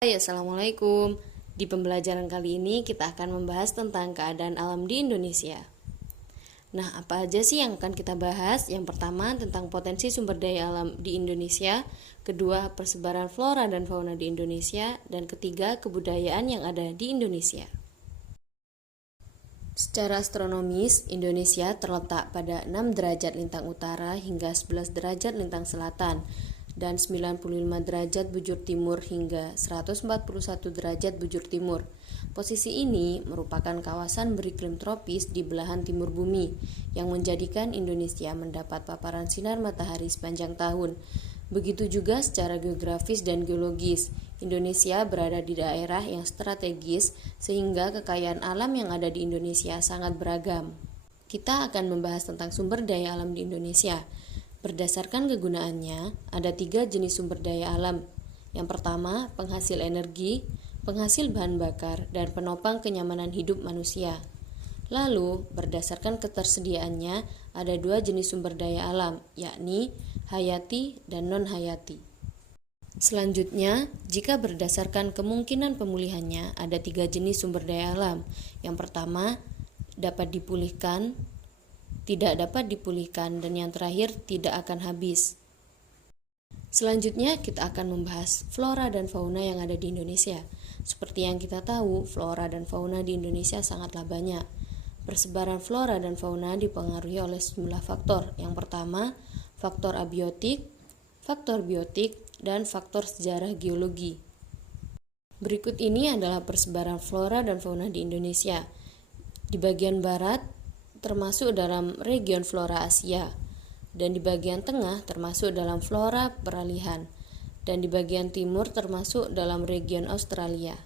Hai, Assalamualaikum. Di pembelajaran kali ini kita akan membahas tentang keadaan alam di Indonesia. Nah, apa aja sih yang akan kita bahas? Yang pertama tentang potensi sumber daya alam di Indonesia, kedua persebaran flora dan fauna di Indonesia, dan ketiga kebudayaan yang ada di Indonesia. Secara astronomis, Indonesia terletak pada 6 derajat lintang utara hingga 11 derajat lintang selatan dan 95 derajat bujur timur hingga 141 derajat bujur timur. Posisi ini merupakan kawasan beriklim tropis di belahan timur bumi yang menjadikan Indonesia mendapat paparan sinar matahari sepanjang tahun. Begitu juga secara geografis dan geologis, Indonesia berada di daerah yang strategis sehingga kekayaan alam yang ada di Indonesia sangat beragam. Kita akan membahas tentang sumber daya alam di Indonesia. Berdasarkan kegunaannya, ada 3 jenis sumber daya alam. Yang pertama, penghasil energi, penghasil bahan bakar, dan penopang kenyamanan hidup manusia. Lalu, berdasarkan ketersediaannya, ada 2 jenis sumber daya alam, yakni hayati dan non-hayati. Selanjutnya, jika berdasarkan kemungkinan pemulihannya, ada 3 jenis sumber daya alam. Yang pertama, dapat dipulihkan, tidak dapat dipulihkan, dan yang terakhir tidak akan habis. Selanjutnya kita akan membahas flora dan fauna yang ada di Indonesia. Seperti yang kita tahu, flora dan fauna di Indonesia sangatlah banyak. Persebaran flora dan fauna dipengaruhi oleh sejumlah faktor. Yang pertama, faktor abiotik, faktor biotik, dan faktor sejarah geologi. Berikut ini adalah persebaran flora dan fauna di Indonesia. Di bagian barat termasuk dalam region flora Asia, dan di bagian tengah termasuk dalam flora peralihan, dan di bagian timur termasuk dalam region Australia.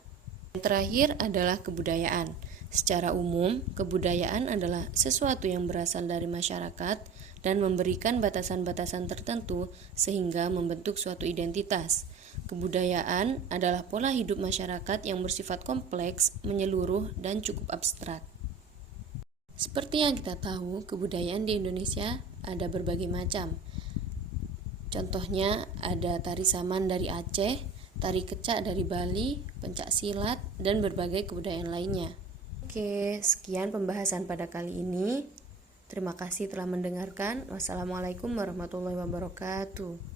Yang terakhir adalah kebudayaan. Secara umum, kebudayaan adalah sesuatu yang berasal dari masyarakat dan memberikan batasan-batasan tertentu sehingga membentuk suatu identitas. Kebudayaan adalah pola hidup masyarakat yang bersifat kompleks, menyeluruh, dan cukup abstrak. Seperti yang kita tahu, kebudayaan di Indonesia ada berbagai macam. Contohnya ada tari saman dari Aceh, tari kecak dari Bali, pencak silat, dan berbagai kebudayaan lainnya. Oke, sekian pembahasan pada kali ini. Terima kasih telah mendengarkan. Wassalamualaikum warahmatullahi wabarakatuh.